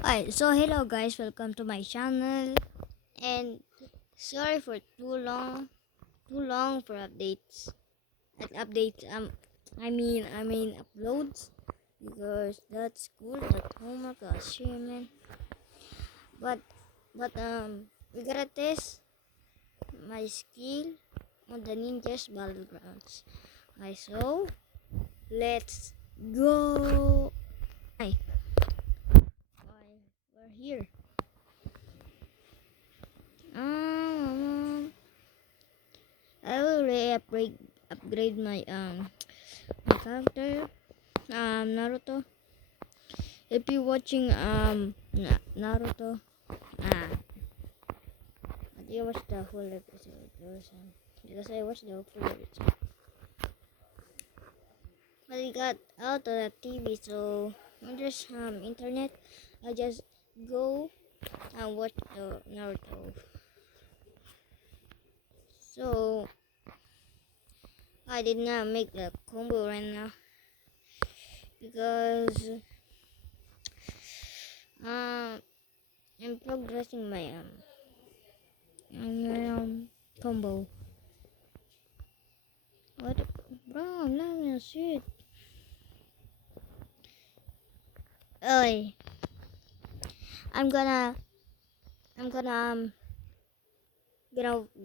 Hi, so hello guys, welcome to my channel, and sorry for too long for updates. Like updates, I mean uploads, because that's cool. That homework assignment, but we gotta test my skill on the Ninjas Battlegrounds. Okay, so let's go. Hi, we're here. Um, I will upgrade my character, Naruto. If you're watching Naruto, ah I did watch the full episode because I watched the full episode, but it got out of the TV, so when there's internet, I just go and watch the Naruto. So I did not make the combo right now because um I'm progressing my combo. What, bro? I'm not gonna shoot. Oi, I'm gonna I'm gonna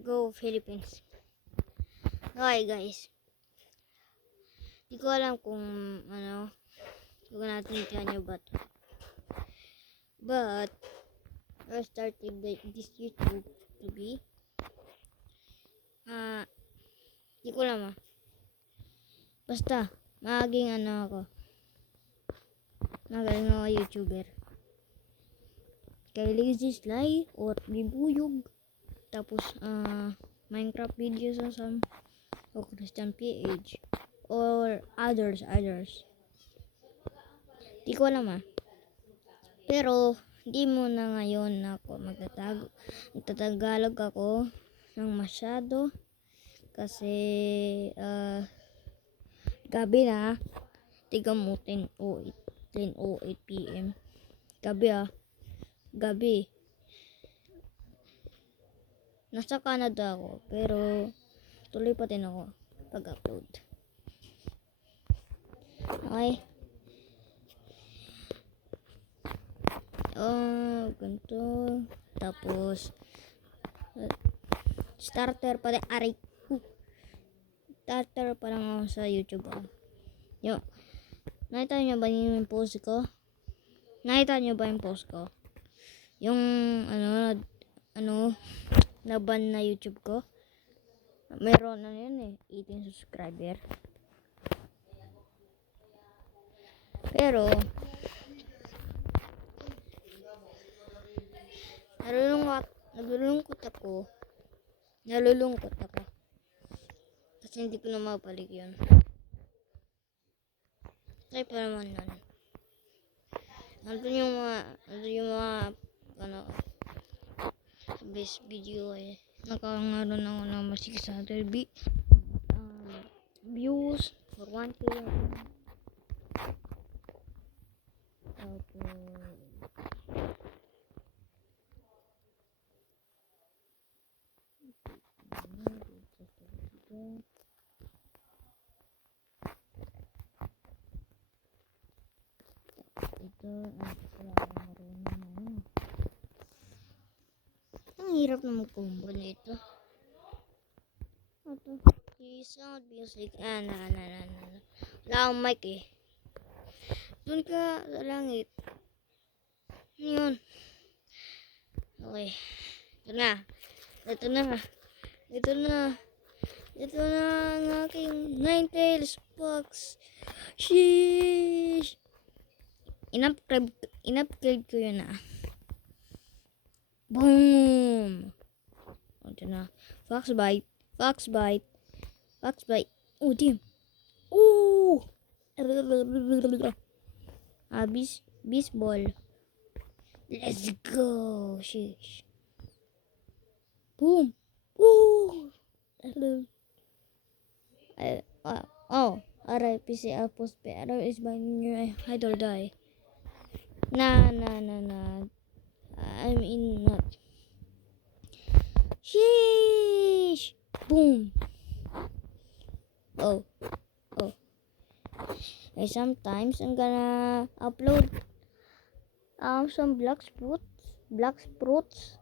go Philippines. Okay guys, di ko alam kung natindihan nyo ba to. But I started this YouTube to be ah di ko alam basta maging magaling ako YouTuber. Kay Lazy Sly or Bibuyog. Tapos Minecraft videos or some o Christian PH or others. Di ko alam Pero di muna ngayon ako magtatagalog ako ng masyado kasi gabi na. Tigam mo 10:08 PM. Gabi. Nasa Canada ako pero tuloy pa din ako pag-upload. Okay. Ganito. Tapos starter pa rin. Starter pa lang ako sa YouTube. Yo. Nakita niyo ba yung post ko? Yung naban na YouTube ko. Meron na yun 18 subscriber. Pero nalulungkot ako. Kasi hindi ko na mabalik yun. Try pa naman nun. Nandun yung mga best video Nakaroon ako ng 600 views for 1K. Tapos ito wala akong marunong na ang hirap na mag-combo nito. Ito sound music wala akong mic dun ka sa langit yun. Okay, ito na ang aking Ninetales box. Sheesh, in-upgrade ko yun Boom! Ito na. Foxbite. Oh, damn. Oh! Baseball. Let's go. Sheesh. Boom. Oh! RIPC Outpost Pero is my new idol die. Na. I mean, not. Sheesh! Boom! Oh. Okay, sometimes I'm gonna upload some black fruits.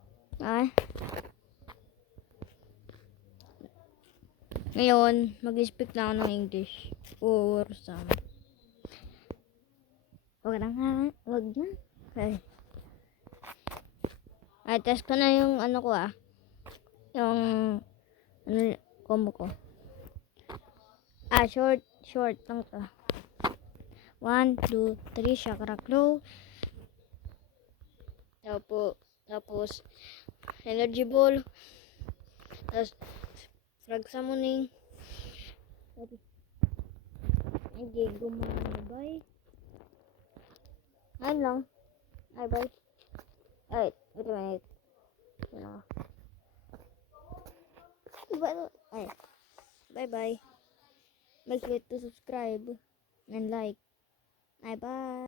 Ngayon, mag-speak na ako ng English or some. Wag na. Okay. Ay, test ko na yung ano ko yung combo ko. Short lang to. 1, 2, 3, chakra glow. Tapos energy ball. Tapos frag summoning. Hindi gumana, bye. Ayun lang. Ay, bye. Ay, wait a minute. Ay, bye. Make sure to subscribe and like. Bye.